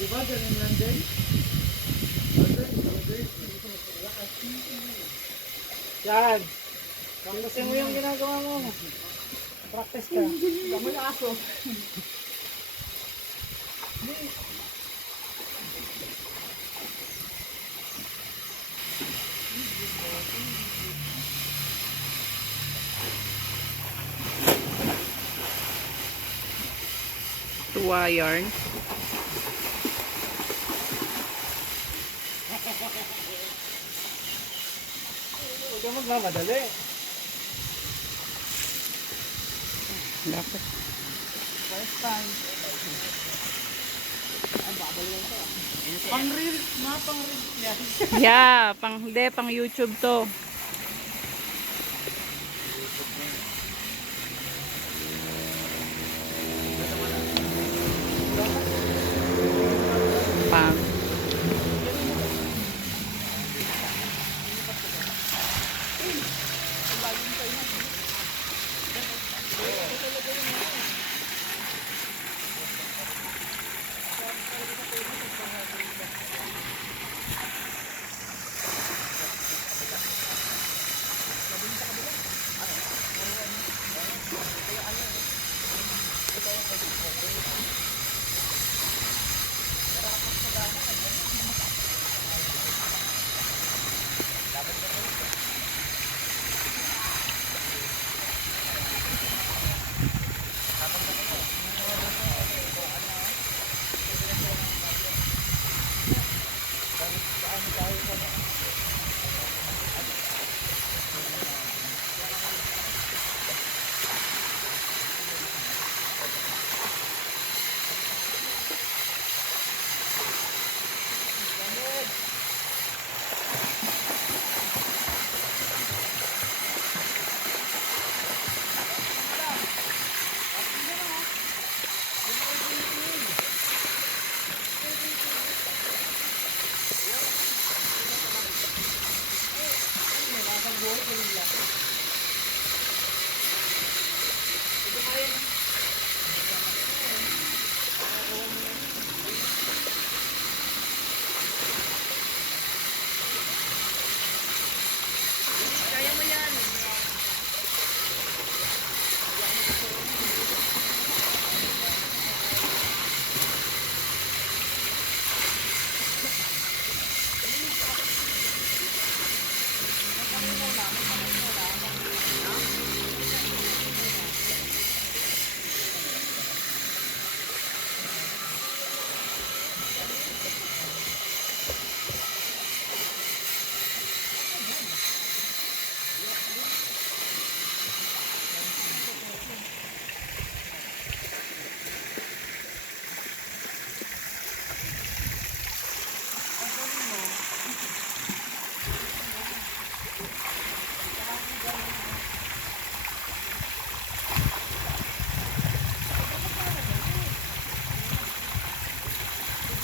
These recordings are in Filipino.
Diba, ganun lang din? Yan. Practice mo yung ginagawa mo. Practice ka. Damo yung aso. Tuwa yarn. Huwag ka magmamadali. Dapat. First time. Ay, babalikan ko. Pang-reel. Mga pang-reel. Yan. Yeah, hindi, pang YouTube to. Pang.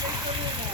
Ito yun.